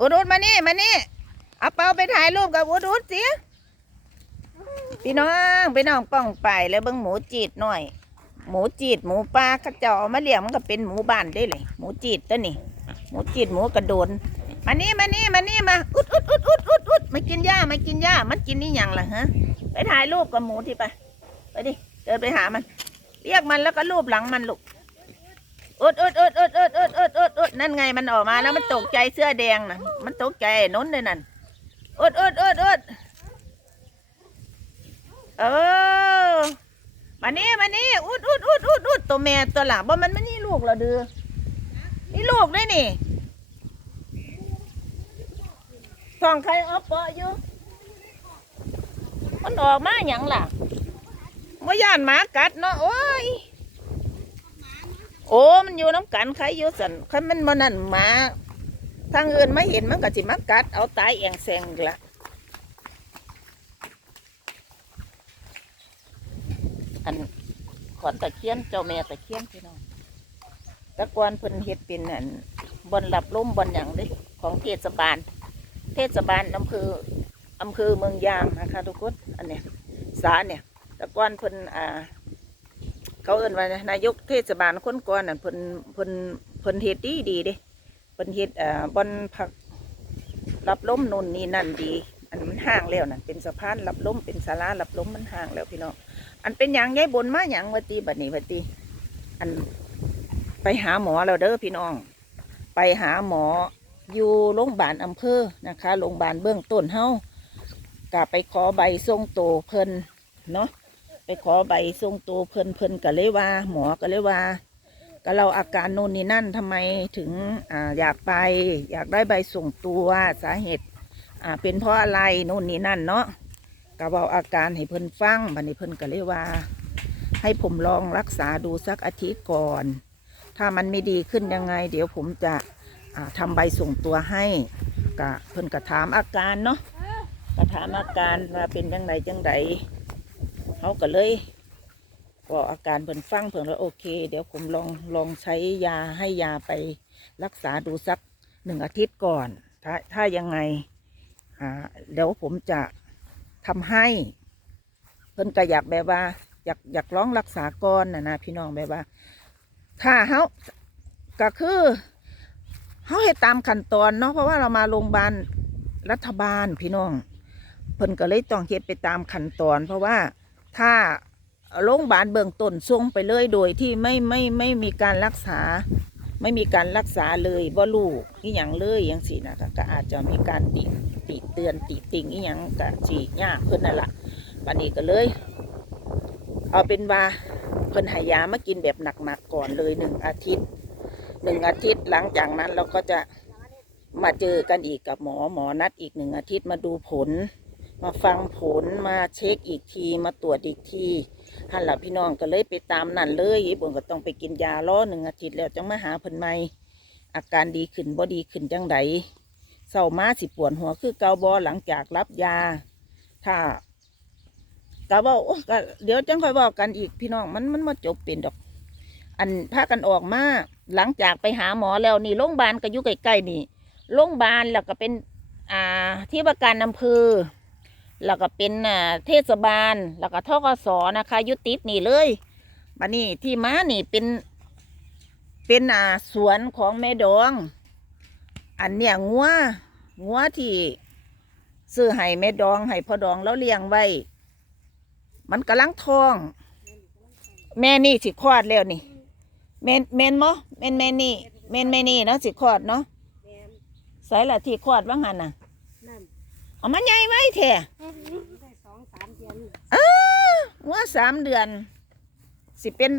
อุดอุดมานี่มานี่เอาเปาไปถ่ายรูปกับอุดอุดสิพี่น้องพี่น้องป้องไปแล้วเบิ่งหมูจีดหน่อย หมูจีดหมูปลาเข้าเจาเอมาเลี้ยงมันก็เป็นหมูบ้านได้เลย หมูจีดตัวนี่หมูจีดหมูกระโดนมานี่มานี่มานี่มาอุดอุดอุดอุดอุดอุดมากินหญ้ามากินหญ้ามันกินนี่ยังล่ะฮะไปถ่ายรูปกับหมูที่ไปไปดิเดินไปหามัน เรียกมันแล้วก็รูปหลังมันลูก อุดอุดอุดอุดอุดอุดอุดอุดอุดนั่นไงมันออกมาแล้วมันตกใจเสื้อแดงน่ะ มันตกใจไอ้น้นเลยนั่นอุดอุดอุดอุดเออมานี่มานี่อุดอุดอุดอุดอุดตัวแม่ตัวหลังบ่มันไม่นี่ลูกเหราดื้อนี่ลูกด้วยนี่ส่องใครเอาเปาะอยู่มันออกมาหยังล่ะว่าย่านหมากัดเนาะโอ้ย โอ้มันอยู่น้ำกันใครอยู่สันใครมันมันนั่นมาทางอื่นไม่เห็นมันก็จิมากัด เอาตายเองแซงละอันขอนตะเคียนเจ้าแม่ตะเคียนพี่น้องตะกอนเพิ่นเฮ็ดเป็นอันบนหลับล้มบนอย่างเด้ของเทศบาล เทศบาลอำเภออำเภอเมืองยางนะคะทุกคนอันเนี้ยสาเนี่ยต่ก่อนเพิ่นอ่า เขาเอิ้นว่านนายกเทศบาลคนก่อนน่ะเพิ่นเพิ่นเพิ่นเฮ็ดดีดีเด้เพิ่นเฮ็ดอ่าบอนพักรับลมนู่นนี่นั่นดี อันมันห่างแล้วน่ะเป็นสะพานรับลมเป็นศาลารับลมมันห่างแล้วพี่น้องอันเป็นหยังยายบนมาหยังวัตีบัดนี้วัตีอันไปหาหมอแล้วเด้อพี่น้อง ไปหาหมออยู่โรงพยาบาลอำเภอนะคะโรงพยาบาลเบื้องต้นเฮาก็ไปขอใบทรงโตเพิ่นเนาะ ขอใบทรงโตวเพิ่นเพิ่นก็เลยว่า หมอก็เลยว่า ก็เราอาการโน่นนี่นั่นทำไมถึงอ่าอยากไป อยากได้ใบส่งตัวสาเหตุอ่าเป็นเพราะอะไรโน่นนี่นั่นเนาะก็เบาอาการให้เพิ่นฟังบัดนี้เพิ่นก็เลยว่า ให้ผมลองรักษาดูสักอาทิตย์ก่อน ถ้ามันไม่ดีขึ้นยังไง เดี๋ยวผมจะอ่าทำใบส่งตัวให้ก็เพิ่นก็ถามอาการเนาะก็ถามอาการว่าเป็นจังไดจังได เขาก็เลยบอกอาการเพิ่นฟังเพิ่นว่าโอเค เดี๋ยวผมลองลองใช้ยาให้ยาไปรักษาดูสักหนึ่งอาทิตย์ก่อน ถ้าถ้ายังไงอ่าเดี๋ยวผมจะทำให้ เพิ่นก็อยากแบบว่า อยากอยากร้องรักษาก่อนนะนะพี่น้องแบบว่า ถ้าเขาก็คือเขาให้ตามขั้นตอนเนาะเพราะว่าเรามาโรงพยาบาลรัฐบาลพี่น้อง เพิ่นก็เลยต้องเฮ็ดไปตามขั้นตอน เพราะว่า ถ้าโรงพยาบาลเบื้องต้นส่งไปเลยโดยที่ไม่ไม่ไม่มีการรักษา ไม่มีการรักษาเลยบ่รู้อีหยังเลยอย่างสินะก็ก็อาจจะมีการติติเตือนติติงอีหยังก็สิยากขึ้นนั่นละบัดนี้ก็เลย เอาเป็นว่าเพิ่นห้ยามากินแบบหนักๆก่อนเลยหนึ่งอาทิตย์หนึ่งอาทิตย์หลังจากนั้นเราก็จะมาเจอกันอีกกับหมอหมอนัดอีกหนึ่งอาทิตย์มาดูผล มาฟังผลมาเช็คอีกทีมาตรวจอีกทีฮันหลับพี่น้องก็เลยไปตามนั่นเลยยายบุญก็ต้องไปกินยาล้อหนึ่งอาทิตย์แล้วจังมาหาเพิ่นใหม่อาการดีขึ้นบ่ดีขึ้นจังไดเศร้ามาสิปวดหัวคือเกาบอหลังจากรับยา ถ้าก็เว่าโอ้ก็เดี๋ยวจังค่อยบอกกันอีกพี่น้องมันมันมาจบเป็นดอก อันพากันออกมาหลังจากไปหาหมอแล้วนี่โรงพยาบาลก็อยู่ใกล้ๆนี่โรงพยาบาลแล้วก็เป็น อ่าที่ว่าการอำเภอ แล้วก็เป็นอ่าเทศบาล แล้วก็ทกสนะคะอยุติดนี่เลยบันนี้ที่มานี่เป็น เป็นอ่าสวนของแม่ดอง อันเนี้ยงัวงัวที่ซื้อให้แม่ดองให้พ่อดองแล้วเลี้ยงไว้ มันกำลังท้อง แม่นี่สิคลอดแล้วนี่แม่นแม่นมอแม่นแม่นี่แม่นแม่นี่เนาะสิคลอดเนาะแม่นใส่ละที่คลอดว่างันน่ะนั่น เอามันใหญ่ไว้แท้ได้สองสามเดือนอ้าว่าสามเดือน สิเป็น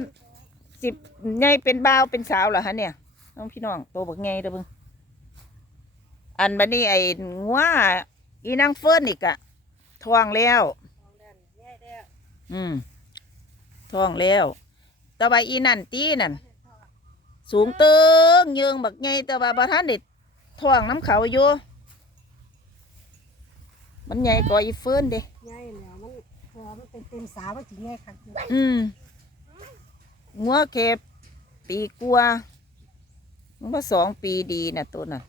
สิบใหญ่เป็นบ่าวเป็นสาวเหรอฮะเนี่ยน้องพี่น้องโตบักไงเด้อเบิ่งอันบัดนี้ไอ้งัวอีนางเฟิร์นอีกอะท้องแล้วสองเดือนแย่แล้วอืมท้องแล้วแต่ว่าอีนั่นตีนั่นสูงเติงยืงบักไงแต่ว่าบ่ทันได้ท้องน้ำเขาอยู่ มันใหญ่กว่าอีเฟิร์นเด้ใหญ่แล้วมันพอมันเป็นเต็มสาวว่าจีแง่คักอยู่อืมงัวเก็บปีกลัวามันก็สองปีดีนะตัวน่ะ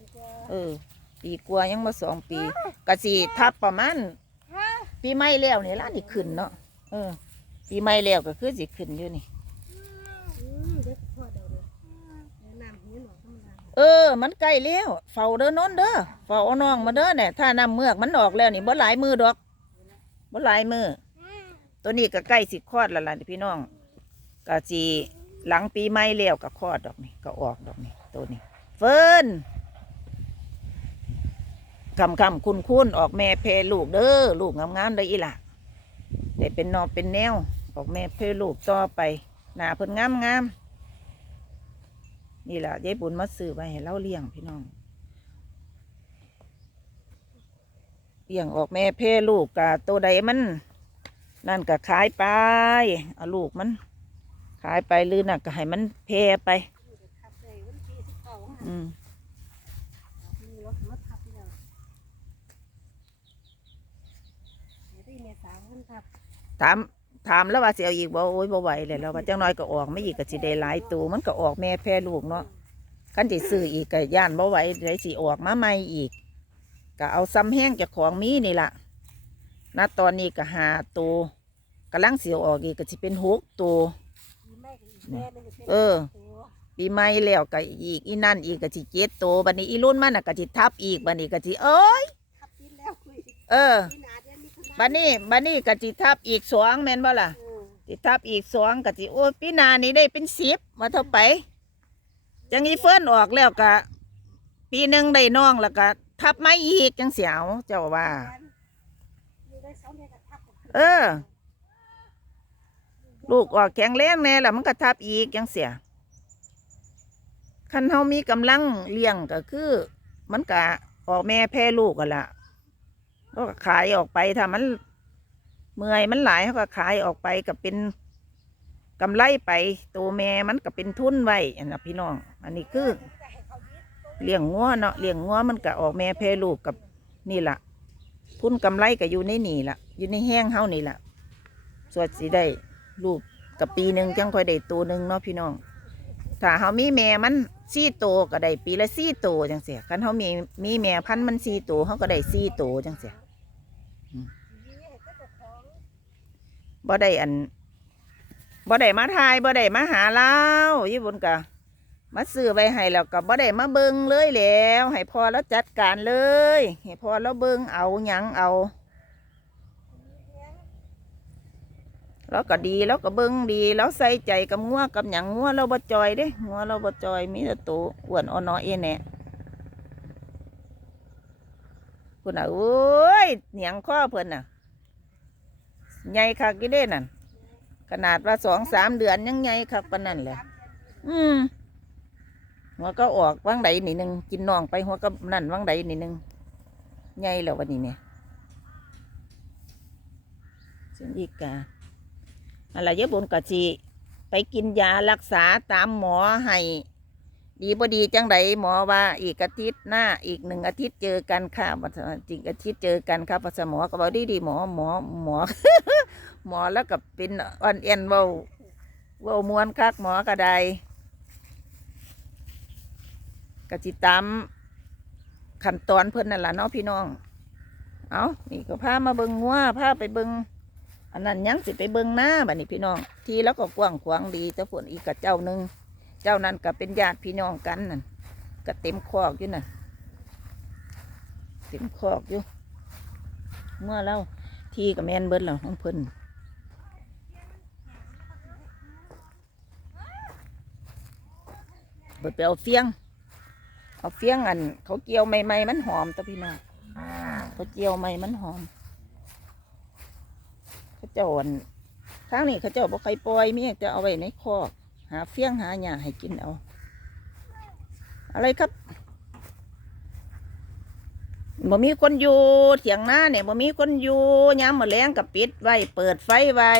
อนกว่าเออ ปีกว่ายังมาสองปีกะสิทับประมาณปีใหม่แล้วนี่ล่ะนี่ขึ้นเนาะเออ ปีใหม่แล้วก็คือสิขึ้นอยู่นี่ อืมเด็กพ่อเดี๋ยวเดี๋ยวเดี๋ยวน้ำหิวหน่อยธรรมดา เออ มันใกล้แล้วเฝ้าเด้อนนเด้อเฝ้าเอาน้องมาเด้อเนี่ยถ้าน้ำเมือกมันออกแล้วนี่บ่หลายมือดอกบ่หลายมือตัวนี้ก็ใกล้สิคลอดแล้วล่ะนี่พี่น้องก็สิหลังปีใหม่แล้วก็คลอดดอกนี่ก็ออกดอกนี่ตัวนี้ เฟิร์นคำคำคุณคุณออกแม่เพลูกเด้อลูกงามๆได้ออีหล่ะได้เป็นนอเป็นแนวออกแม่เพลูกต่อไปหนาเพิ่นงามงามๆ นี่แหละยายบุญมาซื้อไว้ให้เราเลี้ยงพี่น้องเลี้ยงออกแม่เพลูกกะตัวใดมัน นั่นก็ขายไปเอาลูกมัน ขายไปหรือน่ะก็ให้มันเพไปทับได้วันที่สิบเก้าค่ะอืมมีรถมาทับแล้วเดี๋ยวได้เมษาวันทับ ถามถามแล้วว่าสิเอาอีกบ่โอ้ยบ่ไหวเลยแล้วว่าจังน้อยก็ออกไม่อีกก็สิได้หลายตัวมันก็ออกแม่แพร่ลูกเนาะคันสิซื้ออีกก็ย่านบ่ไหวได้สิออกมาใหม่อีกก็เอาซ้ำแห้งเจากของมีนี่ล่ะณตอนนี้ก็หาตัวกำลังสิเอาออกอีกก็สิเป็นหกตัวมีแม่กับอีกแม่หนึงก็เป็นเออตัวปีใหม่แล้วก็อีกอีนั่นอีกก็สิเจ็ดตัวบัดนี้อีรุ่นมันน่ะก็สิทับอีกบัดนี้ก็สิเอ้ยทับปีแล้วคุยเออ บัดนี้บัดนี้ก็สิทับอีกสองแม่นบ่ล่ะเออติทับอีกสองกะจิโอ้ยปีหนานี้ได้เป็นสิบมาเท่าไปจังอีเฟิ่นออกแล้วกะปีหนึ่งได้น้องแล้วก็ทับไม่อีกจังเสียวเจ้าว่ามีได้สองเดือนกับทับเออ ลูกออกแข็งแรงแน่แล้วมันก็ทับอีกจังเสียคันเฮามีกำลังเลี้ยงก็คือ มันก็ออกแม่แพร่ลูกกันละ แล้วก็ขายออกไปถ้ามันเมื่อยมันหลายเขาก็ขายออกไปก็เป็นกำไรไปตัวแม่มันก็เป็นทุนไว้อันนะพี่น้อง อันนี้คือเลี้ยงงัวเนาะเลี้ยงงัวมันก็ออกแม่แพรลูกกับนี่ล่ะทุนกำไรก็อยู่ในนี่ล่ะอยู่ในแห้งเฮานี่ล่ะสวนสิได้ลูกกับปีหนึ่งจังค่อยได้ตัวหนึ่งเนาะพี่น้องถ้าเฮามีแม่มันสี่โตวก็ได้ปีละสี่โตวจังเสียคันเฮามีมีแม่พันมันสี่โตวเฮาก็ได้สี่โตวจังเสีย บ่ได้อันบ่ได้มาทายบ่ได้มาหาเราญี่ปุ่นกะมาซื้อไว้ให้แล้วก็บ่ได้มาเบิ่งเลยแล้ว ให้พอแล้วจัดการเลยให้พอแล้วเบิ่งเอาหยังเอา แล้วก็ดีแล้วก็เบิ่งดีแล้วใส่ใจกับงัวกับหยังงัวเราบ่จอยเด้งัวเราบ่จอยมีแต่ตัวอ้วนอ่อนน้อยเอแน่คุณน่ะโอ้ยเหนียงข้อเพิ่นน่ะ ใหญ่คักกี่เด้นั่นขนาดว่าสองสามเดือนยังใหญ่คักปานนั่นแหละอืมหัวก็ออกวังใดนิดนึงกินน่องไปหัวก็นั่นวังใดนิดนึงใหญ่แล้ววันนี้เนี่ยส่วนอีกกาอะไรเยอะบนกะจีไปกินยารักษาตามหมอให้ ดีบ่ดีจังไดหมอว่าอีกอาทิตย์หน้าอีกหนึ่งอาทิตย์เจอกันค่ะจริงอาทิตย์เจอกันครับว่าหมอก็บอกดีดีหมอหมอหมอ หมอแล้วก็เป็นอ่อนเอ็นเว้าเว้ามวนคักหมอก็ไดกจิตามขั้นตอนเพิ่นนั่นแหละเนาะพี่น้อง เอานี่ก็พามาเบิงงัวพาไปเบิงอันนั้นยังสิไปเบิงหน้าบัดนี้พี่น้อง ทีแล้วก็กว้างขวางดีแต่ฝนอีกกับเจ้าหนึ่ง เจ้านั้นก็เป็นญาติพี่น้องกันนั่นก็เต็มคอกอยู่นั่นเต็มคอกอยู่ เมื่อเราทีกับแมนเบิร์ดเราของเพิ่นเบิดไปเอาเฟียง เอาเฟียงอัน เขาเกี่ยวใหม่ๆมันหอมตัวพี่น้องเขาเกี่ยวใหม่มันหอมเขาเจ้าอันทางนี้เขาเจ้าบ่ใครปล่อยมีแต่เอาไว้ในคอก หาเฟี้ยงหาหญ้าให้กินเอา อะไรครับบ่มีคนอยู่เถียงหน้าเนี่ยบ่มีคนอยู่ยามมื้อแลงก็ปิดไว้เปิดไฟไว้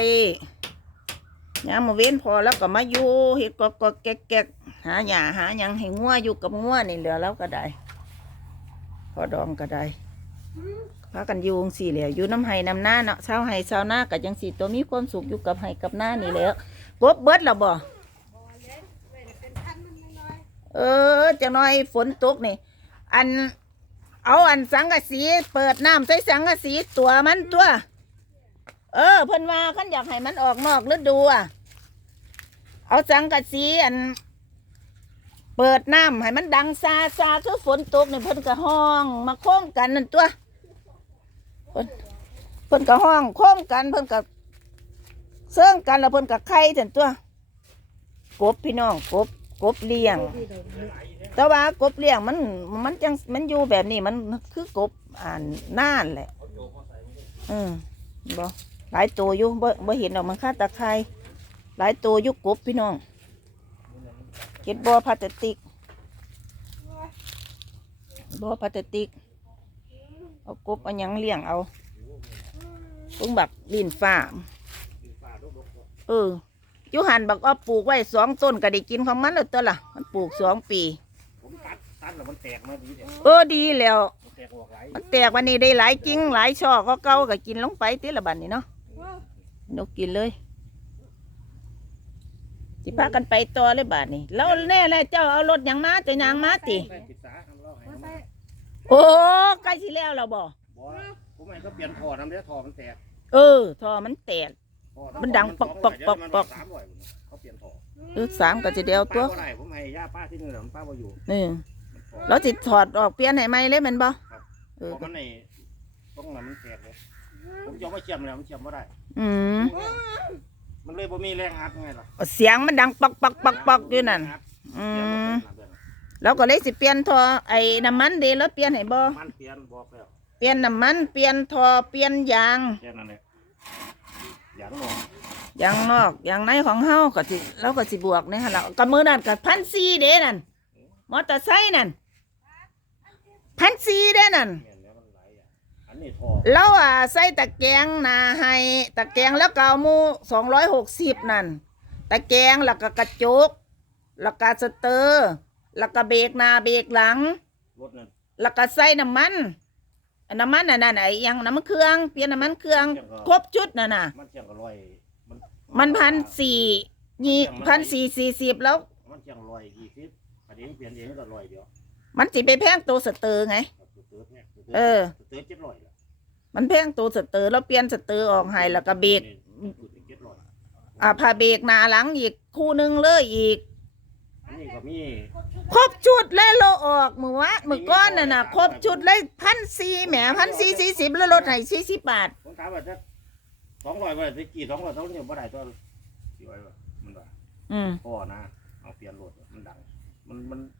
ยามมื้อเว้นพอแล้วก็มาอยู่เฮ็ดก็ก็แก๊กๆหาหญ้าหาหยังให้งัวอยู่กับงัวนี่เหลือแล้วก็ได้ พอดองก็ได้พากันอยู่จังซี่แหละอยู่น้ำไห้น้ำหน้าเนาะเช้าไห้เช้าวนาก็จังซี่ตัวมีความสุขอยู่กับไห้กับหน้านี่แหล้วกบเบิดแล้วบ่ เออจังน้อยฝนตกนี่ อัน เอาอันสังกะสี เปิดน้ำใส่สังกะสีตัวมันตัว เออ เพิ่นว่าขันอยากให้มันออกนอกฤดูอะเอาสังกะสีอัน เปิดน้ำให้มันดังซาซาคือฝนตกนี่เพิ่นก็ห้อง มาโค้งกันนั่นตัวเพิ่นเพิ่นก็ห้องโค้งกันเพิ่นก็เสื่องกันแล้วเพิ่นก็ไข่นั่นตัวกบพี่น้องกบ กบเลี้ยง แต่ว่ากบเลี้ยงมันมันจังมันอยู่แบบนี้มันคือกบอ่านน่านแหละอืมบ่หลายตัวอยู่บ่บ่เห็นดอกมันค่าตะไคร้หลายตัวอยู่กบพี่น้องเก็ดบ่อพลาสติกบ่อพลาสติกเอากบเอายังเลี้ยงเอาเพิ่งบักลินฟ้าเออ ยู่หันบักอ้อปลูกไว้สองต้นก็ได้กินของมันแล้วตัวล่ะ มันปลูกสองปี ผมตัดตัดแล้วมันแตกมาดีเดียวเออดีแล้ว มันแตกออกหลายมันแตกวันนี้ได้หลายจริงหลายช่อก็เก่าก็กินลงไปทีละบันนี่เนาะนกกินเลยสิพากันไปต่อเลยบาทนี่แล้วแน่เลยเจ้าเอารถหยังมาจะยังมาติได้ศึกษาทำเล่าให้มามันใส่โอ้ใกล้สิแล้วเราบ่บอกผมให้เขาเปลี่ยนท่อน้ำเลี้ยท่อมันแตกเออท่อมันแตกท่อ มันดังปอกปอกปอกปอกสามร้อยเขาเปลี่ยนท่อเออสามก็จะเดียวตัวป้าบ่ได้ผมให้ย่าป้าที่นี่แหละมันป้าบ่อยู่นี่มันเราสิถอดออกเปลี่ยนให้ไหมเลยแมันบ่เออเพราะมันในต้องนั้นมันแตกเลยผมจะเอาไปเชื่อมแล้วมันเชื่อมไม่ได้อืมมันเลยบ่มีแรงอัดไงล่ะเสียงมันดังปอกปอกปอกปอกอยู่นั่นอืมเราก็เลยสิเปลี่ยนท่อไอ้น้ำมันเดแล้วเปลี่ยนให้บ่มันเปลี่ยนบอกแล้วเปลี่ยนน้ำมันเปลี่ยนท่อเปลี่ยนยางแค่นั้นแหละ อย่างนอกยางนอกยางในของเฮาก็สิเราก็สิบวกเนี่ยเราก็มือนั่นก็พันสี่เด้นั่นมอเตอร์ไซค์นั่นพันสี่เด้นั่นเปลี่ยนแล้วมันหลายอย่างอันนี้ท่อเราอะใส่ตะแกรงหนาให้ตะแกรงแล้วก็เอาหมูสองร้อยหกสิบนั่นตะแกรงแล้วก็กระจกแล้วก็สเตอร์ แล้วก็เบรกหน้าเบรกหลังรถนั่นแล้วก็ใส่น้ำมันอั นน้ำมันน่ะนั่นไอ้หยังน้ำมันเครื่องเปลี่ยนน้ำมันเครื่องครบชุดน่ะน่ะ มันเชียงก็ร้อยมันมันพันสี่ยี่พันสี่สี่สิบแล้ว มันเชียงร้อยยี่สิบอันนี้เปลี่ยนเองก็ร้อยเดียวมันสิไปแพงตัวสเตอร์ไง เออเติร์เจ็ดร้อยละมันแพงตัวสเตอร์แล้วเปลี่ยนสเตอร์ออกให้แล้วก็เบรกเจ็ดร้อยอ่าพาเบรกหน้าหลังอีกคู่หนึงเลยอีกอันนี้ก็มี ครบชุดเลยโลออกมือวะมือก้อนน่ะนะครบชุดเลยพันสี่แหมพันสี่สี่สิบแล้วลดให้สี่สิบบาทผมถามว่าจะสองร้อยว่าจะกี่สองร้อยเท่านี้บ่ได้ตัวสี่ร้อยว่ามันว่าอืมพ่อนะเอาเปลี่ยนรถมันดัง มันมันมัน